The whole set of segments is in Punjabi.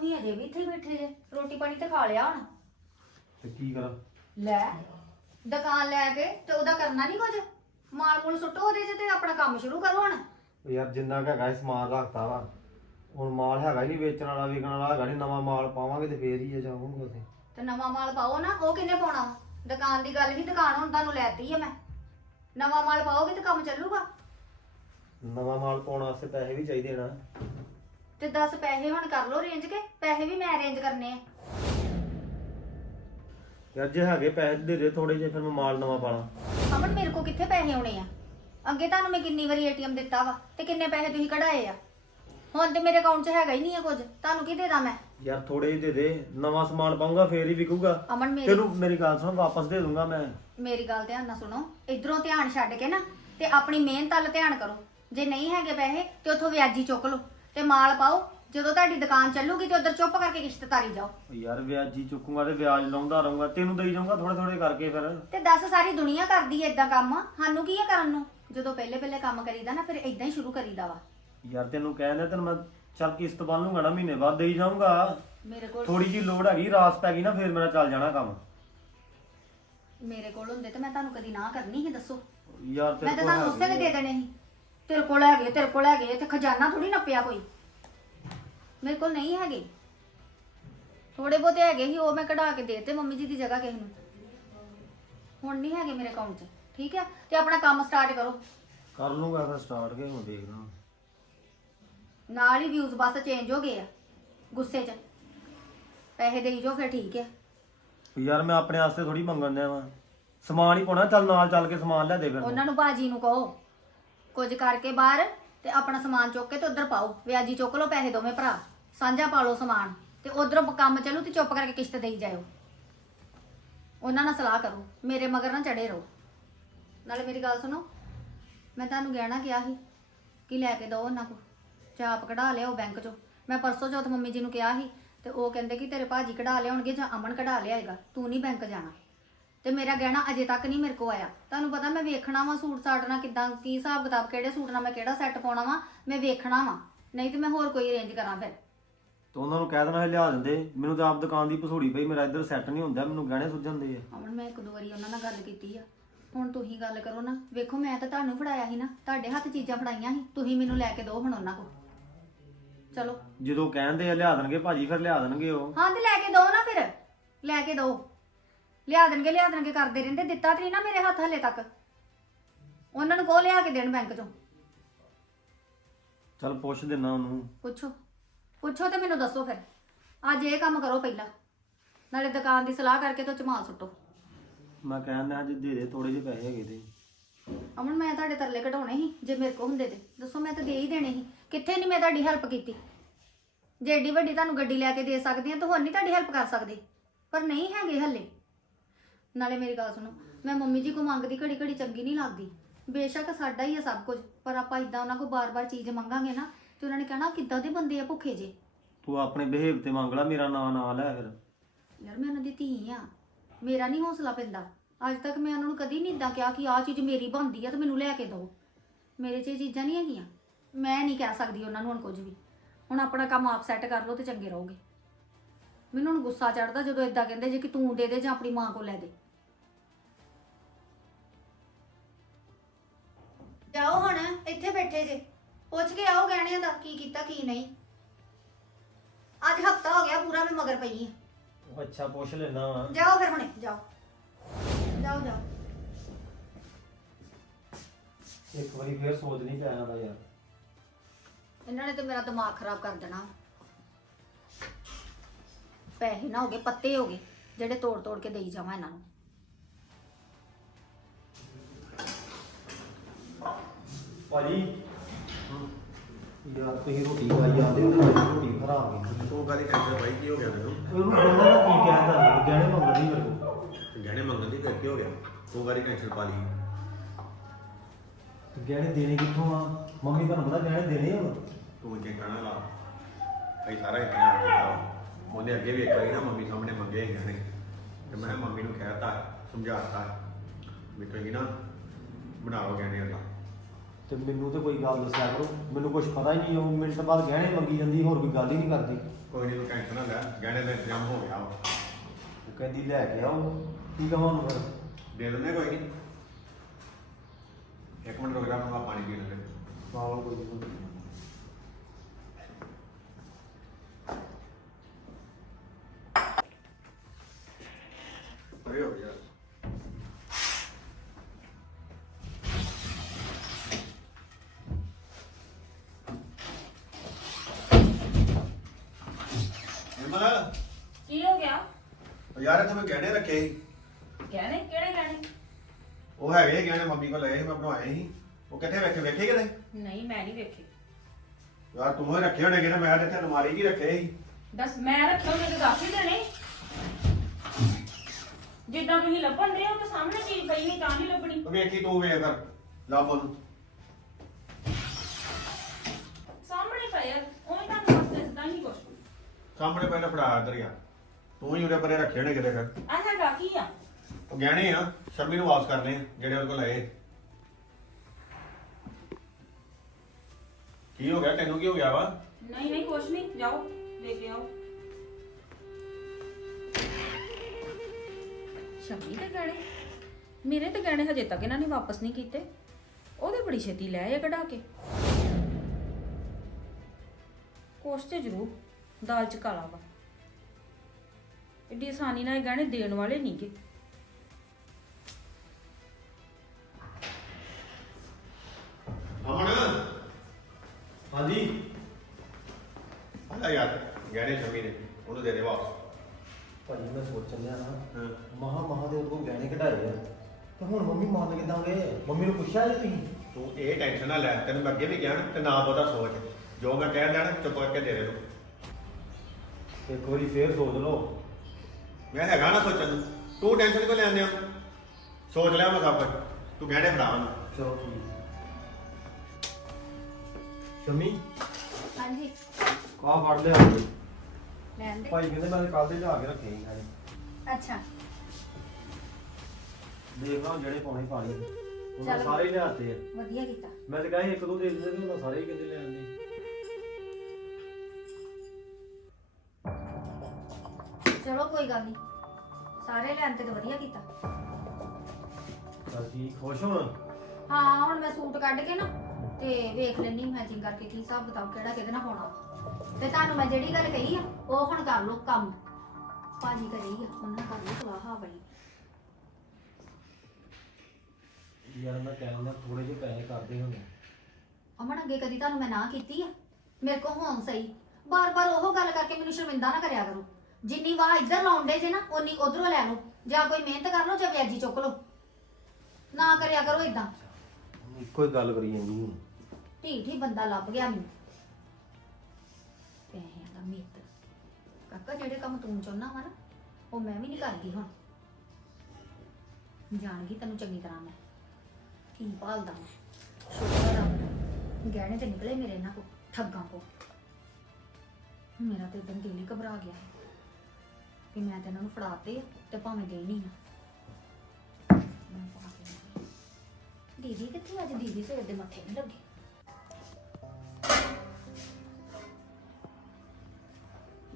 ਤੁਸੀਂ ਅਜੇ ਵੀ ਇੱਥੇ ਹੀ ਬੈਠੇ ਜੇ ਰੋਟੀ ਪਾਣੀ ਤੇ ਖਾ ਲਿਆ ਹੁਣ। ਤੇ ਕੀ ਕਰਾਂ? ਲੈ ਦੁਕਾਨ ਲੈ ਕੇ ਤੇ ਉਹਦਾ ਕਰਨਾ ਨਹੀਂ ਕੁਝ? ਮਾਲ ਮੂਲ ਸੁੱਟੋ ਉਹਦੇ 'ਚ ਤੇ ਆਪਣਾ ਕੰਮ ਸ਼ੁਰੂ ਕਰੋ ਹੁਣ। ਉਹ ਯਾਰ ਜਿੰਨਾ ਕੁ ਹੈਗਾ ਸੀ ਸਮਾਨ ਰੱਖਤਾ ਵਾ ਹੁਣ ਮਾਲ ਹੈਗਾ ਹੀ ਨਹੀਂ ਵੇਚਣ ਵਾਲਾ ਵਿਕਣ ਵਾਲਾ ਹੈਗਾ ਨਹੀਂ ਨਵਾਂ ਮਾਲ ਪਾਵਾਂਗੇ ਤੇ ਫੇਰ ਹੀ ਆ ਜਾਵਾਂਗੇ ਉੱਥੇ। ਤੇ ਨਵਾਂ ਮਾਲ ਪਾਓ ਨਾ ਉਹ ਕਿੰਨੇ ਪਾਉਣਾ? ਵਾ? ਦੁਕਾਨ ਦੀ ਗੱਲ ਨਹੀਂ ਦੁਕਾਨ ਹੁਣ ਤੁਹਾਨੂੰ ਲੈਤੀ ਆ ਮੈਂ। ਨਵਾਂ ਮਾਲ ਪਾਓਗੇ ਤੇ ਕੰਮ ਚੱਲੂਗਾ। ਨਵਾਂ ਮਾਲ ਪਾਉਣ ਵਾਸਤੇ ਪੈਸੇ ਵੀ ਚਾਹੀਦੇ ਨਾ। ਤੇ 10 ਪੈਸੇ ਹੁਣ ਕਰ ਲਓ ਰੇਂਜ ਕੇ ਪੈਸੇ ਵੀ ਮੈਂ ਅਰੇਂਜ ਕਰਨੇ ਆ। ਯਾਰ ਜੇ ਹੈਗੇ ਪੈਸੇ ਦੇ ਦੇ ਥੋੜੇ ਜਿਹੇ ਫਿਰ ਮੈਂ ਮਾਲ ਨਵਾਂ ਪਾਲਾਂ ਅਮਨ ਮੇਰੇ ਕੋ ਕਿੱਥੇ ਪੈਸੇ ਆਉਣੇ ਆ? ਅੱਗੇ ਤੁਹਾਨੂੰ ਮੈਂ ਕਿੰਨੀ ਵਾਰੀ ਏਟੀਐਮ ਦਿੱਤਾ ਵਾ ਤੇ ਕਿੰਨੇ ਪੈਸੇ ਤੁਸੀਂ ਕਢਾਏ ਆ? ਹੁਣ ਤੇ ਮੇਰੇ ਅਕਾਊਂਟ 'ਚ ਹੈਗਾ ਹੀ ਨਹੀਂ ਆ ਕੁਝ ਤੁਹਾਨੂੰ ਕੀ ਦੇਦਾ ਮੈਂ? ਯਾਰ ਥੋੜੇ ਜਿਹੇ ਦੇ ਦੇ ਨਵਾਂ ਸਮਾਨ ਪਾਉਂਗਾ ਫੇਰ ਹੀ ਵਿਕੂਗਾ। ਅਮਨ ਮੇਰੀ ਤੈਨੂੰ ਮੇਰੀ ਗੱਲ ਸੁਣ ਵਾਪਸ ਦੇ ਦੂੰਗਾ ਮੈਂ। ਮੇਰੀ ਗੱਲ ਧਿਆਨ ਨਾਲ ਸੁਣੋ ਇਧਰੋਂ ਧਿਆਨ ਛੱਡ ਕੇ ਨਾ ਤੇ ਆਪਣੀ ਮਿਹਨਤ ਵੱਲ ਧਿਆਨ ਕਰੋ। ਜੇ ਨਹੀਂ ਹੈਗੇ ਪੈਸੇ ਤੇ ਉੱਥੋਂ ਵਿਆਜੀ ਚੁੱਕ ਲਓ। ਤੇ ਮਾਲ ਪਾਓ। ਜਦੋਂ ਤੁਹਾਡੀ ਦੁਕਾਨ ਚੱਲੂਗੀ ਤੇ ਉਧਰ ਚੁੱਪ ਕਰਕੇ ਕਿਸ਼ਤ ਤਾਰੀ ਜਾਓ। ਉਹ ਯਾਰ ਵਿਆਜੀ ਚੁੱਕੂਗਾ ਤੇ ਵਿਆਜ ਲਾਉਂਦਾ ਰਹੂੰਗਾ। ਤੈਨੂੰ ਦੇਈ ਜਾਊਂਗਾ ਥੋੜੇ ਥੋੜੇ ਕਰਕੇ ਫਿਰ। ਤੇ ਦੱਸ ਸਾਰੀ ਦੁਨੀਆ ਕਰਦੀ ਐ ਇਦਾਂ ਕੰਮ। ਸਾਨੂੰ ਕੀ ਆ ਕਰਨ ਨੂੰ? ਜਦੋਂ ਪਹਿਲੇ ਪਹਿਲੇ ਕੰਮ ਕਰੀਦਾ ਨਾ ਫਿਰ ਇਦਾਂ ਹੀ ਸ਼ੁਰੂ ਕਰੀਦਾ ਵਾ। ਯਾਰ ਤੈਨੂੰ ਕਹਿੰਦਾ ਤੈਨੂੰ ਮੈਂ ਚੱਲ ਕਿਸ਼ਤ ਬੰਨ ਲੂੰਗਾ ਨਾ ਮਹੀਨੇ ਬਾਅਦ ਦੇਈ ਜਾਊਂਗਾ। ਮੇਰੇ ਕੋਲ ਥੋੜੀ ਜੀ ਲੋੜ ਹੈਗੀ ਰਾਸ ਪੈ ਗਈ ਨਾ ਫੇਰ ਮੇਰਾ ਚੱਲ ਜਾਣਾ ਕੰਮ। ਮੇਰੇ ਕੋਲ ਹੁੰਦੇ ਤੇ ਮੈਂ ਤੁਹਾਨੂੰ ਕਦੀ ਨਾ ਕਰਨੀ ਸੀ ਦੱਸੋ। ਯਾਰ ਮੈਂ ਤੇਰੇ ਤਾਂ ਕੋਲ ਤੁਹਾਨੂੰ ਉਸੇ ਵੇਲੇ ਦੇ ਦੇਣੇ ਸੀ। ਤੇਰੇ ਕੋਲ ਹੈਗੇ ਤੇਰੇ ਕੋਲ ਹੈਗੇ ਤੇ ਖਜ਼ਾਨਾ ਥੋੜੀ ਨੱਪਿਆ ਕੋਈ। ਮੇਰੇ ਕੋਲ ਨਹੀਂ ਹੈਗੇ। ਥੋੜੇ ਬਹੁਤੇ ਹੈਗੇ ਸੀ ਉਹ ਮੈਂ ਕਢਾ ਕੇ ਦੇਤੇ ਮੰਮੀ ਜੀ ਦੀ ਜਗ੍ਹਾ ਕਿਸੇ ਨੂੰ। ਹੁਣ ਨਹੀਂ ਹੈਗੇ ਮੇਰੇ ਅਕਾਊਂਟ 'ਚ ਠੀਕ ਹੈ ਤੇ ਆਪਣਾ ਕੰਮ ਸਟਾਰਟ ਕਰੋ। ਕਰ ਲੂੰਗਾ ਫਿਰ ਸਟਾਰਟ ਕੇ ਹੁਣ ਦੇਖਦਾ ਨਾਲ ਹੀ ਵਿਊਜ਼ ਬਸ ਚੇਂਜ ਹੋ ਗਏ ਆ ਗੁੱਸੇ 'ਚ। ਪੈਸੇ ਦੇਈ ਜੋ ਫਿਰ ਠੀਕ ਹੈ ਯਾਰ ਮੈਂ ਆਪਣੇ ਵਾਸਤੇ ਥੋੜੀ ਮੰਗਣ ਦਿਆ ਵਾਂ। ਸਮਾਨ ਹੀ ਪਾਉਣਾ ਚੱਲ ਨਾਲ ਚੱਲ ਕੇ ਸਮਾਨ ਲੈ ਦੇ ਫਿਰ ਉਹਨਾਂ ਨੂੰ ਬਾਜੀ ਨੂੰ ਕਹੋ। ਕੁਝ ਕਰਕੇ ਬਾਹਰ ਤੇ ਆਪਣਾ ਸਮਾਨ ਚੁੱਕ ਕੇ ਤੇ ਉਧਰ ਪਾਓ। ਵਿਆਜੀ ਚੁੱਕ ਲਓ ਪੈਸੇ ਦੋਵੇਂ ਭਰਾ। ਸਾਂਝਾ ਪਾ ਲਓ ਸਮਾਨ ਤੇ ਉਧਰੋਂ ਕੰਮ ਚੱਲੂ ਤੇ ਚੁੱਪ ਕਰਕੇ ਕਿਸ਼ਤ ਦੇਈ ਜਾਇਓ। ਉਹਨਾਂ ਨਾਲ ਸਲਾਹ ਕਰੋ। ਮੇਰੇ ਮਗਰ ਨਾ ਚੜੇ ਰਹੋ। ਨਾਲੇ ਮੇਰੀ ਗੱਲ ਸੁਣੋ, ਮੈਂ ਤੁਹਾਨੂੰ ਗਹਿਣਾ ਕਿਹਾ ਸੀ ਕਿ ਲੈ ਕੇ ਦਿਓ ਉਹਨਾਂ ਕੋ ਚਾਪ ਕਢਾ ਲਿਆਓ ਬੈਂਕ ਚੋਂ। ਮੈਂ ਪਰਸੋਂ ਚੌਥ ਮੰਮੀ ਜੀ ਨੂੰ ਕਿਹਾ ਸੀ ਤੇ ਉਹ ਕਹਿੰਦੇ ਕਿ ਤੇਰੇ ਭਾਜੀ ਕਢਾ ਲਿਆਉਣਗੇ ਜਾਂ ਅਮਨ ਕਢਾ ਲਿਆਏਗਾ। ਤੂੰ ਨਹੀਂ ਬੈਂਕ ਜਾਣਾ। ਤੇ ਮੇਰਾ ਗਹਿਣਾ ਅਜੇ ਤੱਕ ਨਹੀਂ ਮੇਰੇ ਕੋ ਆਇਆ। ਤੁਹਾਨੂੰ ਪਤਾ ਮੈਂ ਵੇਖਣਾ ਵਾ ਸੂਟ ਸਾਟ ਨਾਲ ਕਿਦਾਂ ਕੀ ਹਿਸਾਬ ਕਿਤਾਬ ਕਿਹੜੇ ਸੂਟ ਨਾਲ ਮੈਂ ਕਿਹੜਾ ਸੈੱਟ ਪਾਉਣਾ ਵਾ ਮੈਂ ਵੇਖਣਾ ਵਾ। ਨਹੀਂ ਤੇ ਮੈਂ ਹੋਰ ਕੋਈ ਅਰੇਂਜ ਕਰਾਂ ਫਿਰ। ਤੇ ਉਹਨਾਂ ਨੂੰ ਕਹਿ ਦੇਣਾ ਸੀ ਲਿਆ ਦਿੰਦੇ। ਮੈਨੂੰ ਤਾਂ ਆਪ ਦੁਕਾਨ ਦੀ ਭਸੂੜੀ ਪਈ ਮੇਰਾ ਇੱਧਰ ਸੈੱਟ ਨਹੀਂ ਹੁੰਦਾ ਮੈਨੂੰ ਗਹਿਣੇ ਸੁੱਝਣਦੇ ਆ। ਅਮਨ ਮੈਂ ਇੱਕ ਦੋ ਵਾਰੀ ਉਹਨਾਂ ਨਾਲ ਗੱਲ ਕੀਤੀ ਆ। ਹੁਣ ਤੁਸੀਂ ਗੱਲ ਕਰੋ ਨਾ। ਵੇਖੋ ਮੈਂ ਤਾਂ ਤੁਹਾਨੂੰ ਫੜਾਇਆ ਸੀ ਨਾ। ਤੁਹਾਡੇ ਹੱਥ ਚੀਜ਼ਾਂ ਫੜਾਈਆਂ ਸੀ। ਤੁਸੀਂ ਮੈਨੂੰ ਲੈ ਕੇ ਦਿਓ ਹੁਣ ਉਹਨਾਂ ਕੋ ਚਲੋ। ਜਦੋਂ ਕਹਿੰਦੇ ਆ ਲਿਆ ਦੇਣਗੇ ਭਾਜੀ ਫਿਰ ਲਿਆ ਦੇਣਗੇ ਉਹ। ਹਾਂ ਤੇ ਲੈ ਕੇ ਦਿਓ ਨਾ ਫਿਰ। ਲੈ ਕੇ ਦਿਓ ਲਿਆ ਦੇਣਗੇ ਲਿਆ ਦੇਣਗੇ ਕਰਦੇ ਰਹਿੰਦੇ। ਦਿੱਤਾ ਤੇ ਨਹੀਂ ਨਾ ਮੇਰੇ ਹੱਥ ਹਲੇ ਤੱਕ। ਉਹਨਾਂ ਨੂੰ ਕੋ ਲਿਆ ਕੇ ਦੇਣ ਬੈਂਕ ਚੋਂ। ਚੱਲ ਪੁੱਛ ਦਿਨਾ ਉਹਨੂੰ। ਪੁੱਛੋ। ਪੁੱਛੋ ਤੇ ਮੈਨੂੰ ਦੱਸੋ ਫਿਰ। ਅੱਜ ਇਹ ਕੰਮ ਕਰੋ ਪਹਿਲਾਂ। ਨਾਲੇ ਦੁਕਾਨ ਦੀ ਸਲਾਹ ਕਰਕੇ ਤੋਂ ਚਮਾ ਸੁੱਟੋ। ਮੈਂ ਕਹਿੰਦਾ ਅੱਜ ਦੇ ਦੇ ਥੋੜੇ ਜਿਹੇ ਪੈਸੇ ਹੈਗੇ ਤੇ। ਅਮਨ ਮੈਂ ਤੁਹਾਡੇ ਤਰਲੇ ਕਢਾਉਣੇ ਸੀ ਜੇ ਮੇਰੇ ਕੋ ਹੁੰਦੇ ਤੇ। ਦੱਸੋ ਮੈਂ ਤਾਂ ਦੇ ਹੀ ਦੇਣੇ ਸੀ। ਕਿੱਥੇ ਨਹੀਂ ਮੈਂ ਤੁਹਾਡੀ ਹੈਲਪ ਕੀਤੀ? ਜੇ ਏਡੀ ਵੱਡੀ ਤੁਹਾਨੂੰ ਗੱਡੀ ਲੈ ਕੇ ਦੇ ਸਕਦੀ ਹਾਂ ਤਾਂ ਹੋਰ ਨਹੀਂ ਤੁਹਾਡੀ ਹੈਲਪ ਕਰ ਸਕਦੇ। ਪਰ ਨਹੀਂ ਹੈਗੇ ਹੱਲੇ। ਨਾਲੇ ਮੇਰੀ ਗੱਲ ਸੁਣੋ ਮੈਂ ਮੰਮੀ ਜੀ ਕੋ ਮੰਗਦੀ ਘੜੀ ਘੜੀ ਚੰਗੀ ਨਹੀਂ ਲੱਗਦੀ। ਬੇਸ਼ੱਕ ਸਾਡਾ ਹੀ ਆ ਸਭ ਕੁਝ ਪਰ ਆਪਾਂ ਇਦਾਂ ਉਹਨਾਂ ਕੋ ਬਾਰ-ਬਾਰ ਚੀਜ਼ ਮੰਗਾਂਗੇ ਨਾ ਤੇ ਉਹਨਾਂ ਨੇ ਕਹਿਣਾ ਕਿੱਦਾਂ ਦੇ ਬੰਦੇ ਆ ਭੁੱਖੇ ਜੇ। ਤੂੰ ਆਪਣੇ ਬਿਹੇਵ ਤੇ ਮੰਗ ਲੈ ਮੇਰਾ ਨਾਂ ਨਾ ਲੈ ਫਿਰ। ਯਾਰ ਮੈਂ ਉਹਨਾਂ ਦੀ ਧੀ ਆ ਮੇਰਾ ਨਹੀਂ ਹੌਸਲਾ ਪੈਂਦਾ। ਅੱਜ ਤੱਕ ਮੈਂ ਉਹਨਾਂ ਨੂੰ ਕਦੀ ਨਹੀਂ ਇਦਾਂ ਕਿਹਾ ਕਿ ਆਹ ਚੀਜ਼ ਮੇਰੀ ਬਣਦੀ ਆ ਤੇ ਮੈਨੂੰ ਲੈ ਕੇ ਦਿਓ ਮੇਰੇ 'ਚ ਇਹ ਚੀਜ਼ਾਂ ਨਹੀਂ ਹੈਗੀਆਂ। ਮੈਂ ਨਹੀਂ ਕਹਿ ਸਕਦੀ ਉਹਨਾਂ ਨੂੰ ਹੁਣ ਕੁਝ ਵੀ। ਹੁਣ ਆਪਣਾ ਕੰਮ ਆਪ ਸੈੱਟ ਕਰ ਲਓ ਤੇ ਚੰਗੇ ਰਹੋਗੇ। ਮੈਨੂੰ ਹੁਣ ਗੁੱਸਾ ਚੜਦਾ ਜਦੋਂ ਇਦਾਂ ਕਹਿੰਦੇ ਜੇ ਕਿ ਤੂੰ ਦੇ ਦੇ ਜਾਂ ਆਪਣੀ ਮਾਂ ਕੋਲ ਲੈ ਦੇ। ਜਾਓ ਹੁਣ ਇੱਥੇ ਬੈਠੇ ਜੇ। ਪੁੱਛ ਕੇ ਆਓ ਗਹਿਣਿਆਂ ਦਾ ਕੀ ਕੀਤਾ ਕੀ ਨਹੀਂ। ਅੱਜ ਹਫਤਾ ਹੋ ਗਿਆ ਪੂਰਾ ਮੈਂ ਮਗਰ ਪਈ ਆ। ਉਹ ਅੱਛਾ ਪੁੱਛ ਲੈਣਾ ਵਾ। ਜਾਓ ਫਿਰ ਹੁਣੇ ਜਾਓ। ਜਾਓ ਜਾਓ। ਇੱਕ ਵਾਰੀ ਫੇਰ ਸੋਚ ਨਹੀਂ ਪਿਆ ਦਾ ਯਾਰ। ਇਹਨਾਂ ਨੇ ਤੇ ਮੇਰਾ ਦਿਮਾਗ ਖਰਾਬ ਕਰ ਦੇਣਾ। ਪੈਸੇ ਨਾ ਹੋਗੇ ਪੱਤੇ ਹੋਗੇ ਜਿਹੜੇ ਤੋੜ ਤੋੜ ਕੇ ਦੇਈ ਜਾਵਾਂ ਇਹਨਾਂ ਨੂੰ। ਭਾਜੀ। ਯਾਰ ਤੁਸੀਂ ਰੋਟੀ ਖਾਈ ਜਾਂਦੇ ਹੋ ਤੇ ਮੇਰੀ ਰੋਟੀ ਖਰਾਬ ਗਈ। ਤੂੰ ਗਾਲੀ ਟੈਨਸ਼ਨ ਪਾਈ ਕੀ ਹੋ ਗਿਆ ਤੈਨੂੰ? ਉਹਨੂੰ ਕਹਿੰਦਾ ਨਾ ਕੀ ਕਹਿੰਦਾ ਗਹਿਣੇ ਮੰਗਣ ਦੀ ਮੇਰੇ ਕੋਲ। ਗਹਿਣੇ ਮੰਗਣ ਦੀ ਫਿਰ ਕੀ ਹੋ ਗਿਆ? ਤੂੰ ਗਾਲੀ ਟੈਨਸ਼ਨ ਪਾ ਲਈ? ਤੇ ਗਹਿਣੇ ਦੇਣੇ ਕਿੱਥੋਂ ਆ? ਮੰਮੀ ਤੁਹਾਨੂੰ ਪਤਾ ਗਹਿਣੇ ਦੇਣੇ ਹੁਣ? ਤੂੰ ਜੇ ਕਹਿਣਾ ਲਾ ਕਈ ਸਾਰਾ ਇੰਤਜ਼ਾਮ ਕੀਤਾ ਉਹਨੇ ਅੱਗੇ ਵੀ ਇੱਕ ਵਾਰੀ ਨਾ ਮੰਮੀ ਸਾਹਮਣੇ ਮੰਗੇ ਸੀ ਗਹਿਣੇ ਤੇ ਮੈਂ ਮੰਮੀ ਨੂੰ ਕਹਿਤਾ ਸਮਝਾਤਾ ਵੀ ਤੁਸੀਂ ਨਾ ਬਣਾਓ ਗਹਿਣੇ ਦਾ ਤੇ ਮੈਨੂੰ ਤੇ ਕੋਈ ਗੱਲ ਦੱਸਿਆ ਕਰੋ ਮੈਨੂੰ ਕੁਝ ਪਤਾ ਹੀ ਨਹੀਂ ਉਹ ਮਿੰਟ ਬਾਅਦ ਗਹਿਣੇ ਮੰਗੀ ਜਾਂਦੀ ਹੋਰ ਕੋਈ ਗੱਲ ਹੀ ਨਹੀਂ ਕਰਦੀ। ਕੋਈ ਨਹੀਂ ਤੂੰ ਟੈਨਸ਼ਨ ਨਾ ਲੈ ਗਹਿਣੇ ਦਾ ਇੰਤਜ਼ਾਮ ਹੋ ਗਿਆ ਵਾ। ਉਹ ਕਹਿੰਦੀ ਲੈ ਕੇ ਆਓ ਕੀ ਕਹਾਂ ਉਹਨੂੰ ਫਿਰ? ਦੇ ਦਿੰਦੇ ਕੋਈ ਨਹੀਂ। ਇੱਕ ਮਿੰਟ ਰੁਕ ਜਾ ਮੈਂ ਪਾਣੀ ਪੀ ਲੈਂਦੇ ਆਓ ਕੋਈ ਨਹੀਂ। ਅਰੇ ਹੋ ਗਿਆ ਨਿਰਮਲ ਕੀ ਹੋ ਗਿਆ? ਯਾਰ ਇੱਥੇ ਮੈਂ ਗਹਿਣੇ ਰੱਖੇ ਸੀ। ਗਹਿਣੇ? ਕਿਹੜੇ ਗਹਿਣੇ? ਉਹ ਹੈਗੇ ਗਹਿਣੇ ਮੰਮੀ ਕੋਲ ਲਏ ਸੀ ਮੈਂ ਬਣਵਾਏ ਸੀ। ਉਹ ਕਿੱਥੇ ਵੇਖੇ? ਵੇਖੇ ਕਿਤੇ? ਨਹੀਂ ਮੈਂ ਨਹੀਂ ਵੇਖੇ। ਯਾਰ ਤੂੰ ਹੀ ਰੱਖੇ ਹੋਣੇ ਕਿਤੇ ਮੈਂ ਤਾਂ ਇੱਥੇ ਅਲਮਾਰੀ 'ਚ ਹੀ ਰੱਖੇ ਸੀ। ਦੱਸ ਮੈਂ ਉਹਨੇ ਤਾਂ ਦੱਸ ਹੀ ਦੇਣੇ। ਜਿੱਦਾਂ ਤੁਸੀਂ ਲੱਭਣ ਦੇ ਉਹ ਤਾਂ ਸਾਹਮਣੇ ਚੀਜ਼ ਪਈ ਨਹੀਂ ਤਾਂ ਨਹੀਂ ਲੱਭਣੀ। ਉਹ ਵੇਖੀ ਤੂੰ ਵੇਖ ਕਰ ਲੱਭ ਉਹਨੂੰ। ਸਾਹਮਣੇ ਪਏ ਆ ਉਹਨੇ ਤੁਹਾਨੂੰ ਦੱਸ ਦਿੱਤਾ ਨਹੀਂ ਕੁਛ। ਸਾਹਮਣੇ ਪਹਿਲਾਂ ਫੜਾ ਇੱਧਰ ਯਾਰ ਤੂੰ ਹੀ ਉਰੇ ਪਰੇ ਰੱਖੇ ਹੋਣੇ ਕਿਤੇ ਫਿਰ। ਆ ਹੈਗਾ ਕੀ ਆ? ਉਹ ਗਹਿਣੇ ਆ ਸ਼ਰਮੀ ਨੂੰ ਵਾਪਸ ਕਰਨੇ ਆ ਜਿਹੜੇ ਉਹਦੇ ਕੋਲ ਲਏ ਕੀ ਹੋ ਗਿਆ? ਤੈਨੂੰ ਕੀ ਹੋ ਗਿਆ ਵਾ? ਨਹੀਂ ਨਹੀਂ ਕੁਛ ਨਹੀਂ ਜਾਓ ਲੈ ਕੇ ਆਓ। ਸ਼ਮੀ ਦੇ ਗਹਿਣੇ। ਮੇਰੇ ਤੇ ਗਹਿਣੇ ਹਜੇ ਤੱਕ ਇਹਨਾਂ ਨੇ ਵਾਪਸ ਨਹੀਂ ਕੀਤੇ। ਉਹਦੇ ਬੜੀ ਛੇਤੀ ਲੈ ਆ ਕਢਾ ਕੇ। ਕੋਸ਼ ਤੇ ਜ਼ਰੂਰ, ਦਾਲ ਚ ਕਾਲਾ ਵਾ। ਏਡੀ ਆਸਾਨੀ ਨਾਲ ਇਹ ਗਹਿਣੇ ਦੇਣ ਵਾਲੇ ਨਹੀਂਗੇ ਮੰਮੀ ਮੰਨ ਕਿਦਾਂ ਗਏ ਮੰਮੀ ਨੂੰ ਪੁੱਛਿਆ ਜੇ ਤੁਸੀਂ? ਤੂੰ ਇਹ ਟੈਨਸ਼ਨ ਨਾ ਲੈ ਤੈਨੂੰ ਮੈਂ ਅੱਗੇ ਵੀ ਕਿਹਾ ਨਾ ਤੇ ਨਾ ਬਹੁਤਾ ਸੋਚ। ਜੋ ਮੈਂ ਕਹਿ ਦੇਣਾ ਚੁੱਪ ਕਰਕੇ ਦੇ ਦੇ ਤੂੰ। ਇੱਕ ਵਾਰੀ ਫੇਰ ਸੋਚ ਲਓ। ਮੈਂ ਹੈਗਾ ਨਾ ਸੋਚਣ ਨੂੰ। ਤੂੰ ਟੈਨਸ਼ਨ ਕਿਉਂ ਲੈਂਦੇ ਹੋ? ਸੋਚ ਲਿਆ ਮੈਂ ਸਭ ਕੁਝ ਤੂੰ ਗਹਿਣੇ ਫੜਾ ਉਹਨੂੰ ਚਲੋ ਠੀਕ। ਸ਼ਮੀ ਹਾਂਜੀ। ਕਾਹ ਫੜ ਲਿਆ ਲੈਣ ਦੇ। ਭਾਈ ਕਹਿੰਦੇ ਮੈਂ ਕੱਲ ਦੇ ਲਿਆ ਕੇ ਰੱਖੇ ਸੀ ਅੱਛਾ। ਦੇਖ ਲਾਂ ਜਿਹੜੇ ਪਾਉਣੇ ਪਾਣੀ ਉਹਨਾਂ ਚੱਲ। ਸਾਰੇ ਹੀ ਲਿਆਤੇ ਆ। ਵਧੀਆ ਕੀਤਾ। ਮੈਂ ਤਾਂ ਕਹਾਂ ਇੱਕ ਦੋ ਦੇ ਦਿੰਦੇ ਤੇ ਉਹਨਾਂ ਸਾਰੇ ਹੀ ਕਹਿੰਦੇ ਲੈ ਆਂਦੇ ਚਲੋ ਕੋਈ ਗੱਲ ਨਹੀਂ ਸਾਰੇ ਲੈਣ ਤੇ ਤਾਂ ਵਧੀਆ ਕੀਤਾ। ਕੀ ਖੁਸ਼ ਹੋਣ? ਹਾਂ ਹੁਣ ਮੈਂ ਸੂਟ ਕੱਢ ਕੇ ਨਾ ਤੇ ਵੇਖ ਲੈਣੀ ਮੈਚਿੰਗ ਕਰਕੇ ਕੀ ਹਿਸਾਬ ਬਤਾਓ ਕਿਹੜਾ ਕਿਹਦੇ ਨਾਲ ਪਾਉਣਾ ਤੇ ਤੁਹਾਨੂੰ ਮੈਂ ਜਿਹੜੀ ਗੱਲ ਕਹੀ ਆ ਉਹ ਹੁਣ ਕਰ ਲਓ ਕੰਮ। ਭਾਜੀ ਕਰੀ ਆ ਉਹਨਾਂ ਕਰ ਲਓ ਸਲਾਹ ਬੜੀ ਯਾਰ ਮੈਂ ਕਹਿੰਦਾ ਥੋੜੇ ਜਿਹੇ ਪੈਸੇ ਕਰਦੇ ਹੁੰਦੇ ਅਮਨ ਅੱਗੇ ਕਦੀ ਤੁਹਾਨੂੰ ਮੈਂ ਨਾ ਕੀਤੀ ਆ? ਮੇਰੇ ਕੋ ਹੋਣ ਸਹੀ। ਬਾਰ-ਬਾਰ ਉਹ ਗੱਲ ਕਰਕੇ ਮੈਨੂੰ ਸ਼ਰਮਿੰਦਾ ਨਾ ਕਰਿਆ ਕਰੋ। ਜਿੰਨੀ ਵਾਹ ਇੱਧਰ ਲਾਉਂਦੇ ਜੇ ਨਾ ਉਨੀ ਉਧਰੋਂ ਲੈ ਲਓ। ਜਾਂ ਕੋਈ ਮਿਹਨਤ ਕਰ ਲਓ ਜਾਂ ਵਿਆਜੀ ਚੁੱਕ ਲਓ। ਨਾ ਕਰਿਆ ਕਰੋ ਇਦਾਂ ਇੱਕੋ ਹੀ ਗੱਲ ਕਰੀ ਜਾਂਦੀ ਹਾਂ ਢੀਠ ਹੀ ਬੰਦਾ ਲੱਭ ਗਿਆ ਮੈਨੂੰ। ਪੈਸਿਆਂ ਦਾ ਮਿੱਤ। ਕਾਕਾ ਜਿਹੜੇ ਕੰਮ ਤੂੰ ਚਾਹੁੰਦਾ ਵਾ ਨਾ ਉਹ ਮੈਂ ਵੀ ਨਹੀਂ ਕਰਦੀ ਹੁਣ। ਜਾਣ ਗਈ ਤੈਨੂੰ ਚੰਗੀ ਤਰ੍ਹਾਂ ਮੈਂ। ਕੀ ਭਾਲਦਾ ਸ਼ੁਕਰ ਰੱਬ ਦਾ ਗਹਿਣੇ ਤੇ ਨਿਕਲੇ ਮੇਰੇ ਇਹਨਾਂ ਕੋ ਠੱਗਾਂ ਕੋ ਮੇਰਾ ਤੇ ਉਦੋਂ ਦਿਲ ਹੀ ਘਬਰਾ ਗਿਆ ਕਿ ਮੈਂ ਤੇ ਇਹਨਾਂ ਨੂੰ ਫੜਾਤੇ ਤੇ ਭਾਵੇਂ ਗਈ ਨਹੀਂ ਨਾ ਮੈਂ ਪਾ ਕੇ ਆਈ। ਦੀਦੀ ਕਿੱਥੇ ਅੱਜ ਦੀਦੀ ਸਵੇਰ ਦੇ ਮੱਥੇ ਨਹੀਂ ਲੱਗੇ।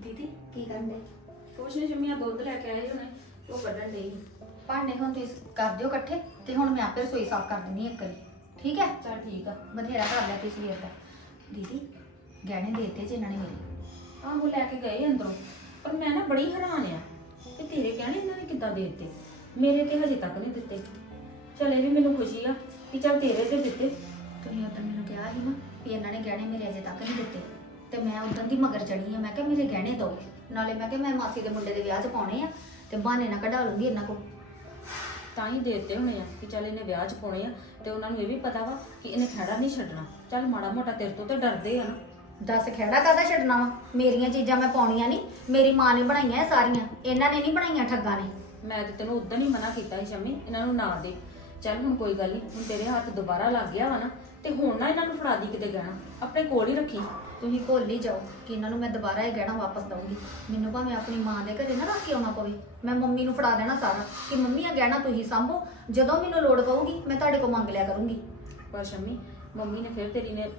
ਦੀਦੀ ਕੀ ਕਰਨ ਦੇ ਕੁਛ ਨਹੀਂ ਜਮੀਆਂ ਦੁੱਧ ਲੈ ਕੇ ਆਏ ਹੁਣੇ। ਉਹ ਕੱਢਣ ਦੇ ਭਾਂਡੇ ਹੁਣ ਤੁਸੀਂ ਕਰ ਦਿਓ ਇਕੱਠੇ। ਤੇ ਹੁਣ ਮੈਂ ਆਪੇ ਰਸੋਈ ਸਾਫ਼ ਕਰ ਦਿੰਦੀ ਹਾਂ ਇੱਕ ਵਾਰੀ। ਠੀਕ ਹੈ? ਚਲ ਠੀਕ ਆ। ਬਥੇਰਾ ਕਰ ਲਿਆ ਤੁਸੀਂ ਸਵੇਰ ਦਾ। ਦੀਦੀ ਗਹਿਣੇ ਦੇਤੇ ਜੇ ਇਹਨਾਂ ਨੇ ਮੇਰੇ ਆਹ ਉਹ ਲੈ ਕੇ ਗਏ ਅੰਦਰੋਂ। ਪਰ ਮੈਂ ਨਾ ਬੜੀ ਹੈਰਾਨ ਆ ਤੇ ਤੇਰੇ ਕਹਿਣੇ ਇਹਨਾਂ ਨੇ ਕਿੱਦਾਂ ਦੇ ਦਿੱਤੇ? ਮੇਰੇ ਤੇ ਹਜੇ ਤੱਕ ਨਹੀਂ ਦਿੱਤੇ। ਚਲ ਇਹ ਵੀ ਮੈਨੂੰ ਖੁਸ਼ੀ ਆ ਕਿ ਚਲ ਤੇਰੇ ਤੇ ਦਿੱਤੇ। ਤੁਸੀਂ ਉਦੋਂ ਮੈਨੂੰ ਕਿਹਾ ਸੀ ਨਾ ਵੀ ਇਹਨਾਂ ਨੇ ਗਹਿਣੇ ਮੇਰੇ ਅਜੇ ਤੱਕ ਨਹੀਂ ਦਿੱਤੇ। ਤੇ ਮੈਂ ਉਦੋਂ ਦੀ ਮਗਰ ਚੜੀ ਆ ਮੈਂ ਕਿਹਾ ਮੇਰੇ ਗਹਿਣੇ ਦਿਓ ਨਾਲੇ ਮੈਂ ਕਿਹਾ ਮੈਂ ਮਾਸੀ ਦੇ ਮੁੰਡੇ ਦੇ ਵਿਆਹ 'ਚ ਪਾਉਣੇ ਆ ਤੇ ਬਹਾਨੇ ਨਾਲ ਕਢਾ ਲੂੰਗੀ ਇਹਨਾਂ ਕੋਲ। ਤਾਂ ਹੀ ਦੇ ਦਿੱਤੇ ਹੋਣੇ ਆ ਕਿ ਚੱਲ ਇਹਨੇ ਵਿਆਹ 'ਚ ਪਾਉਣੇ ਆ ਤੇ ਉਹਨਾਂ ਨੂੰ ਇਹ ਵੀ ਪਤਾ ਵਾ ਕਿ ਇਹਨੇ ਖੜਾ ਨਹੀਂ ਛੱਡਣਾ। ਚੱਲ ਮਾੜਾ ਮੋਟਾ ਤੇਰੇ ਤੋਂ ਤੇ ਡਰਦੇ ਆ ਨਾ। ਦੱਸ ਖਹਿੜਾ ਕਾਹਦਾ ਛੱਡਣਾ ਵਾ? ਮੇਰੀਆਂ ਚੀਜ਼ਾਂ ਮੈਂ ਪਾਉਣੀਆਂ ਨਹੀਂ। ਮੇਰੀ ਮਾਂ ਨੇ ਬਣਾਈਆਂ ਇਹ ਸਾਰੀਆਂ। ਇਹਨਾਂ ਨੇ ਨਹੀਂ ਬਣਾਈਆਂ ਠੱਗਾਂ ਨੇ। ਮੈਂ ਤੇ ਤੈਨੂੰ ਉਦੋਂ ਹੀ ਮਨਾ ਕੀਤਾ ਸੀ ਸ਼ਮੀ ਇਹਨਾਂ ਨੂੰ ਨਾ ਦੇ। ਚੱਲ ਹੁਣ ਕੋਈ ਗੱਲ ਨਹੀਂ ਹੁਣ ਤੇਰੇ ਹੱਥ ਦੁਬਾਰਾ ਲੱਗ ਗਿਆ ਵਾ ਨਾ ਤੇ ਹੁਣ ਨਾ ਇਹਨਾਂ ਨੂੰ ਫੜਾ ਦੀ ਕਿਤੇ ਗਹਿਣਾ। ਆਪਣੇ ਕੋਲ ਹੀ ਰੱਖੀ। ਤੁਸੀਂ ਭੁੱਲ ਹੀ ਜਾਓ ਕਿ ਇਹਨਾਂ ਨੂੰ ਮੈਂ ਦੁਬਾਰਾ ਇਹ ਗਹਿਣਾ ਵਾਪਸ ਦਊਂਗੀ। ਮੈਨੂੰ ਭਾਵੇਂ ਆਪਣੀ ਮਾਂ ਦੇ ਘਰੇ ਨਾ ਰੱਖ ਕੇ ਆਉਣਾ ਪਵੇ ਮੈਂ ਮੰਮੀ ਨੂੰ ਫੜਾ ਦੇਣਾ ਸਾਰਾ ਕਿ ਮੰਮੀ ਆ ਗਹਿਣਾ ਤੁਸੀਂ ਸੰਭੋ ਜਦੋਂ ਮੈਨੂੰ ਲੋੜ ਪਊਗੀ ਮੈਂ ਤੁਹਾਡੇ ਕੋਲ ਮੰਗ ਲਿਆ ਕਰੂੰਗੀ। ਪਰ ਸ਼ਮੀ ਮੰਮੀ ਨੇ ਫਿਰ ਤੇਰੀ ਨੇ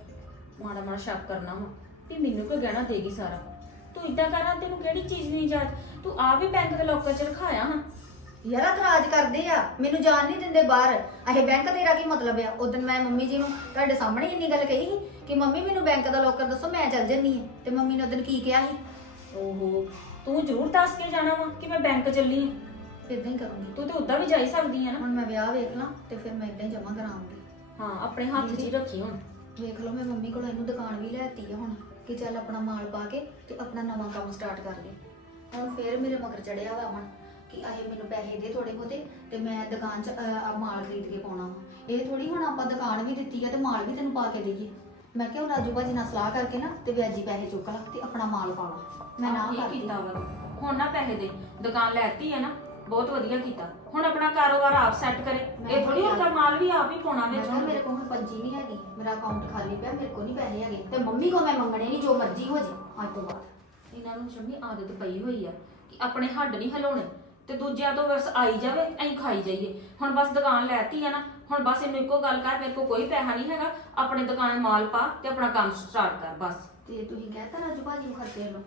ਮਾੜਾ ਮਾੜਾ ਸ਼ੱਕ ਕਰਨਾ ਵਾ ਵੀ ਮੈਨੂੰ ਕੋਈ ਗਹਿਣਾ ਦੇਗੀ ਸਾਰਾ। ਤੂੰ ਇਦਾਂ ਕਰਾਂ ਤੈਨੂੰ ਕਿਹੜੀ ਚੀਜ਼ ਨਹੀਂ ਯਾਦ ਤੂੰ ਆਪ ਹੀ ਬੈਂਕ ਦੇ ਲੋਕਰ 'ਚ ਰਖਾਇਆ ਹਾਂ। ਯਾਰ ਇਤਰਾਜ਼ ਕਰਦੇ ਆ। ਮੈਨੂੰ ਜਾਣ ਨਹੀਂ ਦਿੰਦੇ ਬਾਹਰ। ਇਹ ਬੈਂਕ ਤੇਰਾ ਕੀ ਮਤਲਬ ਆ? ਉਦੋਂ ਮੈਂ ਮੰਮੀ ਜੀ ਨੂੰ ਤੁਹਾਡੇ ਸਾਹਮਣੇ ਇੰਨੀ ਗੱਲ ਕਹੀ ਸੀ ਕਿ ਮੰਮੀ ਮੈਨੂੰ ਬੈਂਕ ਦਾ ਲੋਕਰ ਦੱਸੋ ਮੈਂ ਚੱਲ ਜੰਨੀ ਆ ਤੇ ਮੰਮੀ ਨੇ ਉਦੋਂ ਕੀ ਕਿਹਾ ਸੀ? ਓਹੋ ਤੂੰ ਜ਼ਰੂਰ ਦੱਸ ਕੇ ਜਾਣਾ ਵਾ ਕਿ ਮੈਂ ਬੈਂਕ ਚੱਲੀ ਆਂ। ਇਦਾਂ ਹੀ ਕਰੂੰਗੀ। ਤੂੰ ਤੇ ਉਦਾਂ ਵੀ ਜਾਈ ਸਕਦੀ ਆ ਨਾ। ਹੁਣ ਮੈਂ ਵਿਆਹ ਵੇਖ ਲਾਂ ਤੇ ਫਿਰ ਮੈਂ ਇਦਾਂ ਹੀ ਜਮਾ ਕਰਾਉਂਗੀ ਹਾਂ ਆਪਣੇ ਹੱਥ 'ਚ ਹੀ ਰੱਖੀ ਹੁਣ। ਵੇਖ ਲਓ ਮੈਂ ਮੰਮੀ ਕੋਲ ਇਹਨੂੰ ਦੁਕਾਨ ਵੀ ਲੈਤੀ ਆ ਹੁਣ ਕਿ ਚੱਲ ਆਪਣਾ ਮਾਲ ਪਾ ਕੇ ਤੇ ਆਪਣਾ ਨਵਾਂ ਕੰਮ ਸਟਾਰਟ ਕਰ ਲਈ। ਹੁਣ ਫੇਰ ਮੇਰੇ ਮਗਰ ਚੜਿਆ ਵਾ ਅਮਨ ਕਿ ਆਹੇ ਮੈਨੂੰ ਪੈਸੇ ਦੇ ਥੋੜੇ ਬਹੁਤੇ ਤੇ ਮੈਂ ਦੁਕਾਨ 'ਚ ਅਹ, ਆਹ ਮਾਲ ਖਰੀਦ ਕੇ ਪਾਉਣਾ ਵਾ। ਇਹ ਥੋੜੀ ਹੁਣ ਆਪਾਂ ਦੁਕਾਨ ਵੀ ਦਿੱਤੀ ਆ ਤੇ ਮਾਲ ਵੀ ਤੈਨੂੰ ਪਾ ਕੇ ਦੇਈਏ। ਮੈਂ ਕਿਹਾ ਉਹ ਰਾਜੂ ਭਾਜੀ ਨਾਲ ਸਲਾਹ ਕਰਕੇ ਨਾ ਤੇ ਵਿਆਜੀ ਪੈਸੇ ਚੁੱਕ ਲਾ ਤੇ ਆਪਣਾ ਮਾਲ ਪਾ ਲਾ। ਮੈਂ ਨਾ ਆਹ ਕਰਦੀ। ਕੀਤਾ ਵਾ ਹੁਣ ਨਾ ਪੈਸੇ ਦੇ। ਦੁਕਾਨ ਲੈਤੀ ਹੈ ਨਾ ਬਹੁਤ ਵਧੀਆ ਕੀਤਾ। ਹੁਣ ਆਪਣਾ ਕਾਰੋਬਾਰ ਆਪ ਸੈੱਟ ਕਰੇ। ਇਹ ਥੋੜੀ ਹੁੰਦਾ ਮਾਲ ਵੀ ਆਪ ਹੀ ਪਾਉਣਾ ਮੈਂ ਵਿੱਚ ਕਿਹਾ ਮੇਰੇ ਕੋਲ ਹੁਣ ਪੰਜੀ ਨਹੀਂ ਹੈਗੀ। ਮੇਰਾ ਅਕਾਊਂਟ ਖਾਲੀ ਪਿਆ ਮੇਰੇ ਕੋਲ ਨਹੀਂ ਪੈਸੇ ਹੈਗੇ। ਤੇ ਮੰਮੀ ਕੋਲ ਮੈਂ ਮੰਗਣੇ ਨਹੀਂ ਜੋ ਮਰਜ਼ੀ ਹੋ ਜੇ ਅੱਜ ਤੋਂ ਬਾਅਦ। ਇਹਨਾਂ ਨੂੰ ਸ਼ਮੀ ਆਦਤ ਪਈ ਹੋਈ ਆ ਕਿ ਆਪਣੇ ਹੱਡ ਨਹੀਂ ਹਿਲਾਉਣੇ ਤੇ ਦੂਜਿਆਂ ਤੋਂ ਬਸ ਆਈ ਜਾਵੇ ਐਂ ਖਾਈ ਜਾਈਏ। ਹੁਣ ਬਸ ਦੁਕਾਨ ਲੈਤੀ ਆ ਨਾ ਹੁਣ ਬਸ ਇਹਨੂੰ ਇੱਕੋ ਗੱਲ ਕਰ ਮੇਰੇ ਕੋਲ ਕੋਈ ਪੈਸਾ ਨਹੀਂ ਹੈਗਾ ਆਪਣੇ ਦੁਕਾਨ ਮਾਲ ਪਾ ਤੇ ਆਪਣਾ ਕੰਮ ਸਟਾਰਟ ਕਰ ਬਸ। ਤੇ ਤੁਸੀਂ ਕਹਿਤਾ ਰਾਜੂ ਭਾਜੀ ਨੂੰ ਖਰਚੇ ਨੂੰ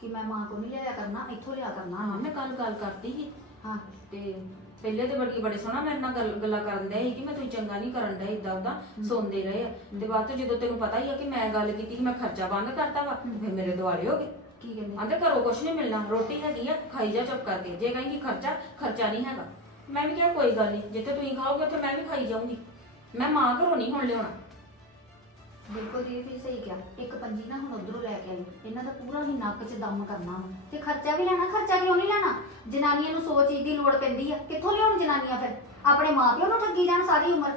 ਕਿ ਮੈਂ ਮਾਂ ਕੋ ਨਹੀਂ ਲਿਆ ਕਰਨਾ ਇੱਥੋਂ ਲਿਆ ਕਰਨਾ। ਹਾਂ ਮੈਂ ਕੱਲ ਗੱਲ ਕਰਤੀ ਸੀ। ਹਾਂ। ਤੇ ਪਹਿਲੇ ਤੇ ਬੜੀ ਬੜੇ ਸੋਹਣਾ ਮੇਰੇ ਨਾਲ ਗੱਲ ਗੱਲਾਂ ਕਰਨ ਦੇ ਸੀ ਕਿ ਮੈਂ ਤੂੰ ਚੰਗਾ ਨਹੀਂ ਕਰਨ ਦਾ ਇਦਾਂ ਉਦਾਂ ਸੌਂਦੇ ਰਹੇ ਆ। ਤੇ ਬਾਅਦ ਚ ਜਦੋਂ ਤੈਨੂੰ ਪਤਾ ਹੀ ਆ ਕਿ ਮੈਂ ਗੱਲ ਕੀਤੀ ਕਿ ਮੈਂ ਖਰਚਾ ਬੰਦ ਕਰਤਾ ਵਾ ਫਿਰ ਮੇਰੇ ਦੁਆਲੇ ਹੋ ਗਏ। ਕੀ ਕਹਿੰਦੇ? ਆਂਦੇ ਘਰੋਂ ਕੁਛ ਨਹੀਂ ਮਿਲਣਾ ਰੋਟੀ ਹੈਗੀ ਆ ਖਾਈ ਜਾ ਚੁੱਪ ਕਰਕੇ। ਜੇ ਕਹੀਂ ਖਰਚਾ ਖਰਚਾ ਨਹੀਂ ਹੈਗਾ। ਮੈਂ ਵੀ ਕਿਹਾ ਕੋਈ ਗੱਲ ਨਹੀਂ ਜਿੱਥੇ ਤੁਸੀਂ ਖਾਓਗੇ ਉੱਥੇ ਮੈਂ ਵੀ ਖਾਈ ਜਾਊਂਗੀ। ਮੈਂ ਮਾਂ ਘਰੋਂ ਨਹੀਂ ਹੁਣ ਲਿਆਉਣਾ। ਬਿਲਕੁਲ ਇਹ ਵੀ ਸਹੀ ਕਿਹਾ। ਇੱਕ ਪੰਜੀ ਨਾ ਹੁਣ ਉਧਰੋਂ ਲੈ ਕੇ ਆਈ। ਇਹਨਾਂ ਦਾ ਪੂਰਾ ਹੀ ਨੱਕ 'ਚ ਦਮ ਕਰਨਾ ਵਾ। ਤੇ ਖਰਚਾ ਵੀ ਲੈਣਾ ਖਰਚਾ ਕਿਉਂ ਨਹੀਂ ਲੈਣਾ? ਜਨਾਨੀਆਂ ਨੂੰ ਸੋਚ ਚੀਜ਼ ਦੀ ਲੋੜ ਪੈਂਦੀ ਆ। ਕਿੱਥੋਂ ਲਿਆਉਣ ਜਨਾਨੀਆਂ ਫਿਰ? ਆਪਣੇ ਮਾਪਿਓ ਨੂੰ ਠੱਗੀ ਜਾਣ ਸਾਰੀ ਉਮਰ।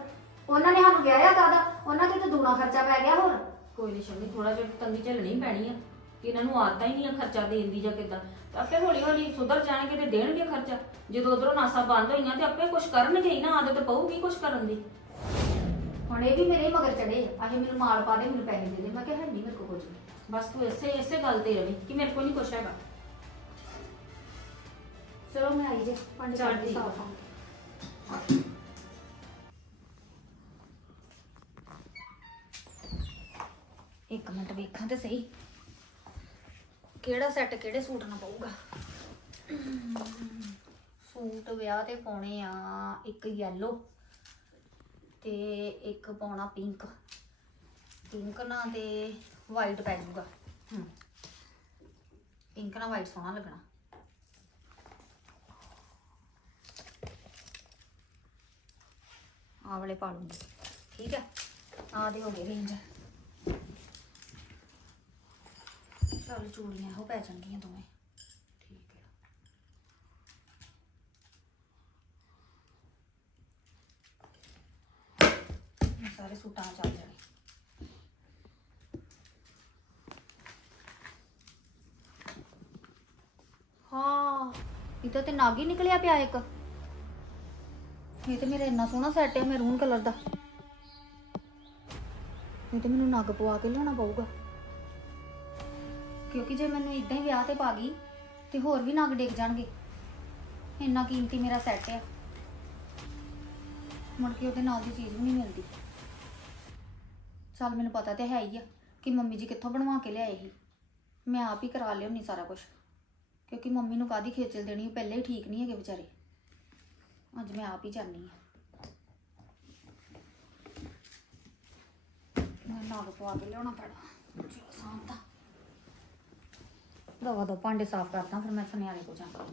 ਉਹਨਾਂ ਨੇ ਸਾਨੂੰ ਵਿਆਹਿਆ ਕਾਦਾ ਉਹਨਾਂ ਤੇ ਤਾਂ ਦੂਣਾ ਖਰਚਾ ਪੈ ਗਿਆ ਹੋਰ। ਕੋਈ ਨਹੀਂ ਸ਼ਮੀ ਥੋੜਾ ਜਿਹਾ ਤੰਗੀ ਝੱਲਣੀ ਪੈਣੀ ਆ। ਕਿ ਇਹਨਾਂ ਨੂੰ ਆਦਤਾਂ ਹੀ ਨਹੀਂ ਆ ਖਰਚਾ ਦੇਣ ਦੀ ਜਾਂ ਕਿਦਾਂ। ਆਪੇ ਹੌਲੀ ਹੌਲੀ ਸੁਧਰ ਜਾਣਗੇ ਤੇ ਦੇਣਗੇ ਖਰਚਾ। ਜਦੋਂ ਉਧਰੋਂ ਨਾਸਾਂ ਬੰਦ ਹੋਈਆਂ ਤੇ ਆਪੇ ਕੁਝ ਕਰਨਗੇ ਹੀ ਨਾ ਆਦਤ ਪਊਗੀ ਕੁਝ ਕਰਨ ਦੀ। ਹੁਣ ਇਹ ਵੀ ਮੇਰੇ ਹੀ ਮਗਰ ਚੜੇ ਆ। ਆਹੇ ਮੈਨੂੰ ਮਾਲ ਪਾ ਦੇ ਮੈਨੂੰ ਪੈਸੇ ਦੇ ਦੇ। ਮੈਂ ਕਿਹਾ ਹੈ ਨਹੀਂ ਮੇਰੇ ਕੋਲ ਕੁਝ ਬਸ ਤੂੰ ਇਸੇ ਇਸੇ ਗੱਲ ਤੇ ਰਵੀ ਕਿ ਮੇਰੇ ਕੋਲ ਨਹੀਂ ਕੁਛ ਹੈਗਾ। ਚਲੋ ਮੈਂ ਆਈ ਜੇ। ਪੰਜ ਚਾਰ। ਸਾਫ਼ ਆ। ਇੱਕ ਮਿੰਟ ਵੇਖਾਂ ਤੇ ਸਹੀ। ਕਿਹੜਾ ਸੈੱਟ ਕਿਹੜੇ ਸੂਟ ਨਾਲ ਪਊਗਾ? ਸੂਟ ਵਿਆਹ ਤੇ ਪਾਉਣੇ ਆ ਇੱਕ ਯੈਲੋ ਤੇ ਇੱਕ ਪਾਉਣਾ ਪਿੰਕ ਪਿੰਕ ਨਾਲ ਤੇ ਵਾਈਟ ਪੈ ਜਾਊਗਾ। ਪਿੰਕ ਨਾਲ ਵਾਈਟ ਸੋਹਣਾ ਲੱਗਣਾ। ਆਹ ਵਾਲੇ ਪਾ ਲੂੰਗੀ ਠੀਕ ਹੈ? ਆਹ ਦੇ ਹੋ ਗਏ ਰੇਂਜ ਚੱਲ ਚੂੜੀਆਂ ਉਹ ਪੈ ਜਾਣਗੀਆਂ ਦੋਵੇਂ। ਠੀਕ ਹੈ। ਇਹ ਸਾਰੇ ਸੂਟਾਂ ਚੱਲ ਜਾਣੇ। ਹਾਂ ਇਹਦਾ ਤੇ ਨਾਗ ਹੀ ਨਿਕਲਿਆ ਪਿਆ ਇੱਕ। ਇਹ ਤੇ ਮੇਰਾ ਇੰਨਾ ਸੋਹਣਾ ਸੈੱਟ ਹੈ ਮੈਰੂਨ ਕਲਰ ਦਾ। ਇਹ ਤੇ ਮੈਨੂੰ ਨੱਗ ਪਵਾ ਕੇ ਲਿਆਉਣਾ ਪਊਗਾ। ਕਿਉਂਕਿ ਜੇ ਮੈਨੂੰ ਇਦਾਂ ਹੀ ਵਿਆਹ ਤੇ ਪਾ ਗਈ ਤੇ ਹੋਰ ਵੀ ਨਗ ਡਿੱਗ ਜਾਣਗੇ। ਇੰਨਾ ਕੀਮਤੀ ਮੇਰਾ ਸੈੱਟ ਆ। ਮੁੜ ਕੇ ਉਹਦੇ ਨਾਲ ਦੀ ਚੀਜ਼ ਵੀ ਨਹੀਂ ਮਿਲਦੀ। ਚੱਲ ਮੈਨੂੰ ਪਤਾ ਤੇ ਹੈ ਹੀ ਆ ਕਿ ਮੰਮੀ ਜੀ ਕਿੱਥੋਂ ਬਣਵਾ ਕੇ ਲਿਆਏ ਸੀ। ਮੈਂ ਆਪ ਹੀ ਕਰਾ ਲਿਆਉਣੀ ਸਾਰਾ ਕੁਝ ਕਿਉਂਕਿ ਮੰਮੀ ਨੂੰ ਕਾਦੀ ਖੇਚਲ ਦੇਣੀ, ਉਹ ਪਹਿਲੇ ਹੀ ਠੀਕ ਨਹੀਂ ਹੈਗੇ ਵਿਚਾਰੇ। ਅੱਜ ਮੈਂ ਆਪ ਹੀ ਜਾਣੀ ਆ। ਮੈਂ ਨਾਗ ਪਵਾ ਕੇ ਲਿਆਉਣਾ ਪੈਣਾ। ਚਲੋ ਸਾਂਤਾ ਦਵਾ ਦੋ, ਭਾਂਡੇ ਸਾਫ਼ ਕਰਦਾ ਫਿਰ ਮੈਂ ਸੁਨਿਆਰੇ ਕੋ ਜਾਣਾ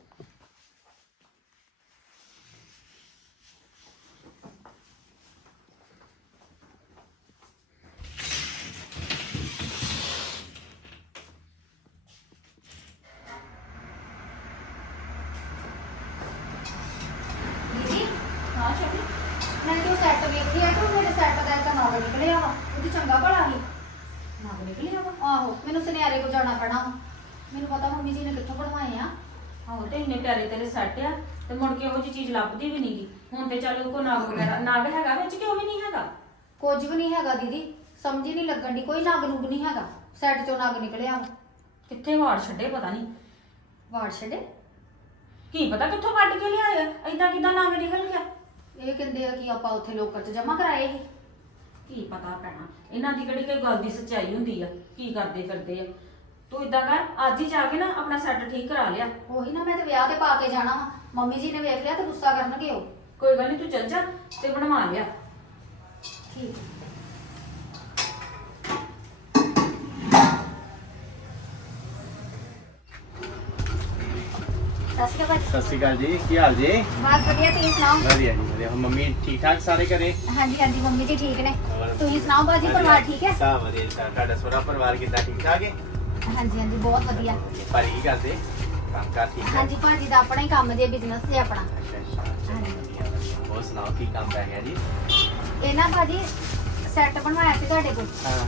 ਦੀਦੀ, ਹਾਂ ਸ਼ਮੀ? ਮੈਂ ਤੂੰ ਸੈੱਟ ਵੇਖੀ ਆ ਤੂੰ ਮੇਰੇ ਸੈੱਟ ਦਾ ਇੱਕ ਨਾਗ ਨਿਕਲਿਆ ਵਾ? ਉਹ ਤੇ ਚੰਗਾ ਭਲਾ ਸੀ। ਨੱਗ ਨਿਕਲਿਆ ਵਾ? ਆਹੋ, ਮੈਨੂੰ ਸੁਨਿਆਰੇ ਕੋ ਜਾਣਾ ਪੈਣਾ ਵਾ। ਪਤਾ ਮੰਮੀ ਜੀ ਨੇ ਕਿੱਥੋਂ ਬਣਵਾਏ ਆ? ਆਹੋ ਤੇ ਇੰਨੇ ਪਿਆਰੇ ਤੇਰੇ ਸੈੱਟ ਆ ਤੇ ਮੁੜ ਕੇ ਉਹੋ ਜਿਹੀ ਚੀਜ਼ ਲੱਭਦੀ ਵੀ ਨਹੀਂਗੀ ਹੁਣ ਤੇ ਚੱਲ ਉਹ ਕੋ ਨਾਗ ਵਗੈਰਾ ਨਾਗ ਹੈਗਾ ਵਿੱਚ ਕਿਉਂ ਵੀ ਨਹੀਂ ਹੈਗਾ? ਕੁਝ ਵੀ ਨਹੀਂ ਹੈਗਾ ਦੀਦੀ ਸਮਝ ਹੀ ਨਹੀਂ ਲੱਗਣ ਦੀ ਕੋਈ ਨਗ ਨੁਗ ਨਹੀਂ ਹੈਗਾ। ਸੈੱਟ ਚੋਂ ਨਗ ਨਿਕਲਿਆ ਵਾ। ਕਿੱਥੇ ਵਾੜ ਛੱਡੇ ਪਤਾ ਨਹੀਂ। ਵਾੜ ਛੱਡੇ? ਕੀ ਪਤਾ ਕਿੱਥੋਂ ਕੱਢ ਕੇ ਲਿਆਏ ਐਦਾਂ ਕਿਦਾਂ ਨਾਗ ਨਿਕਲ ਗਿਆ? ਇਹ ਕਹਿੰਦੇ ਆ ਕਿ ਆਪਾਂ ਉੱਥੇ ਲੋਕਰ 'ਚ ਜਮਾ ਕਰਾਏ ਸੀ। ਕੀ ਪਤਾ ਪੈਣਾ ਇਹਨਾਂ ਦੀ ਕਿਹੜੀ ਕੋਈ ਗੱਲ ਦੀ ਸੱਚਾਈ ਹੁੰਦੀ ਆ ਕੀ ਕਰਦੇ ਫਿਰਦੇ ਆ। ਤੂੰ ਇਦਾਂ ਕਰ ਅੱਜ ਹੀ ਜਾ ਕੇ ਨਾ ਆਪਣਾ ਸੈੱਟ ਠੀਕ ਕਰਾ ਲਿਆ। ਉਹੀ ਨਾ ਮੈਂ ਤੇ ਵਿਆਹ ਤੇ ਪਾ ਕੇ ਜਾਣਾ ਵਾ। ਮੰਮੀ ਜੀ ਨੇ ਵੇਖ ਲਿਆ ਤੇ ਗੁੱਸਾ ਕਰਨਗੇ ਉਹ। ਕੋਈ ਗੱਲ ਨਹੀਂ ਤੂੰ ਚੱਲ ਜਾ ਤੇ ਬਣਵਾ ਲਿਆ। ਠੀਕ। ਸਤਿ ਸ਼੍ਰੀ ਅਕਾਲ ਸਤਿ ਸ਼੍ਰੀ ਅਕਾਲ ਜੀ ਕੀ ਹਾਲ ਜੀ? ਬਸ ਵਧੀਆ ਤੁਸੀਂ ਸੁਣਾਓ? ਵਧੀਆ ਜੀ ਵਧੀਆ। ਹੁਣ ਮੰਮੀ ਠੀਕ ਠਾਕ ਸਾਰੇ ਘਰੇ? ਹਾਂਜੀ ਹਾਂਜੀ ਮੰਮੀ ਜੀ ਠੀਕ ਨੇ। ਹੋਰ? ਤੁਸੀਂ ਸੁਣਾਓ ਬਾਜੀ ਪਰਿਵਾਰ ਠੀਕ ਹੈ? ਸਭ ਵਧੀਆ ਜੀ, ਸਭ। ਤੁਹਾਡਾ ਸੋਹਰਾ ਪਰਿਵਾਰ ਕਿੱਦਾਂ? ਠੀਕ ਠਾਕ ਹੈ? ਹਾਂਜੀ ਹਾਂਜੀ ਬਹੁਤ ਵਧੀਆ। ਭਾਜੀ ਕੀ ਕਰਦੇ ਕੰਮ ਕਾਰ ਠੀਕ ਹੈ? ਹਾਂਜੀ ਭਾਜੀ ਦਾ ਆਪਣਾ ਹੀ ਕੰਮ ਜੇ ਬਿਜ਼ਨਸ ਜੇ ਆਪਣਾ। ਅੱਛਾ ਅੱਛਾ ਹਾਂਜੀ। ਵਧੀਆ। ਹੋਰ ਸੁਣਾਓ ਕੀ ਕੰਮ ਪੈ ਗਿਆ ਜੀ? ਇਹ ਨਾ ਭਾਜੀ ਸੈੱਟ ਬਣਵਾਇਆ ਸੀ ਤੁਹਾਡੇ ਕੋਲ। ਹਾਂ।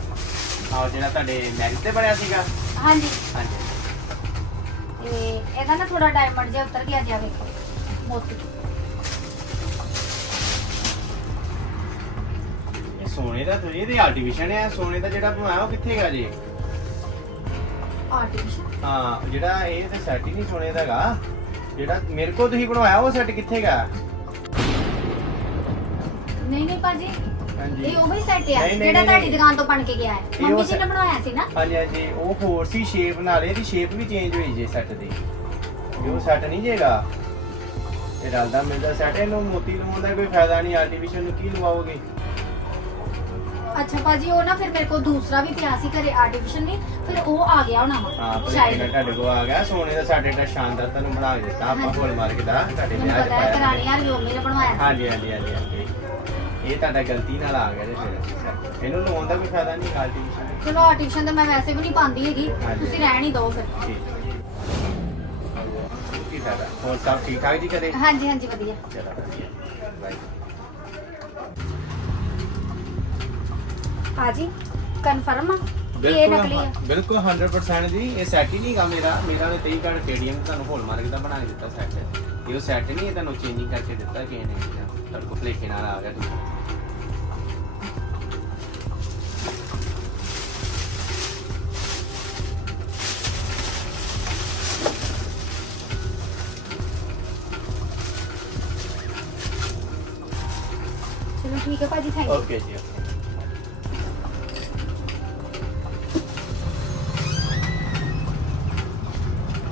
ਆਹ ਜਿਹੜਾ ਤੁਹਾਡੇ ਮੈਰਿਜ ਤੇ ਬਣਿਆ ਸੀਗਾ? ਹਾਂਜੀ। ਹਾਂਜੀ। ਤੇ ਇਹਦਾ ਨਾ ਥੋੜਾ ਡਾਇਮੰਡ ਜਿਹਾ ਉਤਰ ਗਿਆ ਜਿਆ ਵੇਖੋ ਮੋਤੀ। ਇਹ ਸੋਨੇ ਦਾ ਤੁਸੀਂ ਇਹਦੇ ਆਰਟੀਫੀਸ਼ਲ ਹੈ ਸੋਨੇ ਦਾ ਜਿਹੜਾ ਬਣਾਇਆ ਉਹ ਕਿੱਥੇ ਗਿਆ ਜੀ? ਆਰਟੀਫੀਸ਼ਲ ਹਾਂ ਜਿਹੜਾ ਇਹ ਤੇ ਸੈੱਟ ਹੀ ਨਹੀਂ ਸੋਨੇ ਦਾ ਹੈਗਾ। ਜਿਹੜਾ ਮੇਰੇ ਕੋਲ ਤੁਸੀਂ ਬਣਵਾਇਆ ਉਹ ਸੈੱਟ ਕਿੱਥੇ ਗਿਆ ਨਹੀਂ ਨਹੀਂ ਭਾਜੀ। ਹਾਂਜੀ। ਇਹ ਉਹੀ ਸੈੱਟ ਆ ਨਹੀਂ, ਨਹੀਂ, ਜਿਹੜਾ ਨਹੀਂ, ਤੁਹਾਡੀ ਨਹੀਂ। ਦੁਕਾਨ ਤੋਂ ਬਣ ਕੇ ਗਿਆ ਹੈ। ਇਹ ਉਹ ਮੰਮੀ ਜੀ ਨੇ set- ਬਣਵਾਇਆ ਸੀ ਨਾ? ਹਾਂਜੀ ਹਾਂਜੀ। ਉਹ ਹੋਰ ਸੀ ਸ਼ੇਪ ਨਾਲ ਇਹਦੀ ਸ਼ੇਪ ਵੀ ਚੇਂਜ ਹੋਈ ਜੇ ਸੈੱਟ ਦੀ। ਜੋ ਸੈੱਟ ਨਹੀਂ ਜੇਗਾ ਇਹ ਰਲਦਾ ਮਿਲਦਾ ਸੈੱਟ ਇਹਨੂੰ ਮੋਤੀ ਲਵਾਉਣ ਦਾ ਕੋਈ ਫਾਇਦਾ ਨਹੀਂ। ਆਰਟੀਫੀਸ਼ਲ ਨੂੰ ਕੀ ਲਵਾਓਗੇ? ਅੱਛਾ ਭਾਜੀ ਉਹ ਨਾ ਫਿਰ ਮੇਰੇ ਕੋਲ ਦੂਸਰਾ ਵੀ ਪਿਆ ਸੀ ਘਰੇ ਆਰਟੀਫੀਸ਼ਲ ਨਹੀਂ ਫਿਰ ਉਹ ਆ ਗਿਆ ਹੋਣਾ ਹਾਂ ਵਾ ਸ਼ਾਇਦ। ਤੁਹਾਡੇ ਕੋਲ ਆ ਗਿਆ ਸੋਨੇ ਦਾ ਸਾਡੇ ਦਾ ਸ਼ਾਨਦਾਰ ਤੁਹਾਨੂੰ ਬਣਾ ਕੇ ਦਿੱਤਾ ਆਪਾਂ ਹਾਂਜੀ। ਹੋਲ ਮਾਰਕ ਦਾ ਤੁਹਾਡੇ ਮੈਨੂੰ ਵਿਆਹ 'ਚ ਪਤਾ ਹੈ ਪਾਇਆ ਕਰਾਣੀ ਯਾਰ ਯੋਮੀ ਨੇ ਬਣਵਾਇਆ ਸੀ। ਹਾਂਜੀ ਹਾਂਜੀ ਹਾਂਜੀ ਹਾਂਜੀ। ਇਹ ਤੁਹਾਡਾ ਗਲਤੀ ਨਾਲ ਆ ਗਿਆ ਜੇ ਫਿਰ। ਇਹਨੂੰ ਲਵਾਉਣ ਦਾ ਕੋਈ ਫਾਇਦਾ ਨਹੀਂ ਆਰਟੀਫੀਸ਼ਲ ਚਲੋ ਆਰਟੀਫੀਸ਼ਲ ਤਾਂ ਮੈਂ ਵੈਸੇ ਵੀ ਨਹੀਂ ਪਾਉਂਦੀ ਹੈਗੀ ਹਾਂਜੀ। ਤੁਸੀਂ ਰਹਿਣ ਹੀ ਦਿਓ ਫਿਰ। ਕੀ ਫਾਇਦਾ? ਹੋਰ ਸਭ ਠੀਕ ਠਾਕ ਜੀ ਕਰੇ ਹਾਂਜੀ ਹਾਂਜੀ ਵਧੀਆ। ਚਲੋ ਵਧੀਆ। ਬਾਈ ਭਾਜੀ ਕਨਫਰਮ ਆ ਕਿ ਇਹ ਨਕਲੀ ਆ। ਬਿਲਕੁਲ 100% ਜੀ ਇਹ ਸੈੱਟ ਹੀ ਨਹੀਂਗਾ ਮੇਰਾ। ਮੇਰਾ ਤੇ 23 ਕਾਰਡ KDM ਤੁਹਾਨੂੰ ਹੋਲ ਮਾਰਕ ਦਾ ਬਣਾ ਕੇ ਦਿੱਤਾ ਸੈੱਟ ਇਹ ਸੈੱਟ ਨਹੀਂ ਇਹ ਤੁਹਾਨੂੰ ਚੇਂਜਿੰਗ ਕਰਕੇ ਦਿੱਤਾ ਕਿਸੇ ਨੇ। ਤੁਹਾਡੇ ਕੋਲ ਭੁਲੇਖੇ ਨਾਲ ਆ ਗਿਆ ਤੁਸੀਂ। ਚਲੋ ਠੀਕ ਹੈ ਭਾਜੀ ਥੈਂਕ ਯੂ ਓਕੇ ਜੀ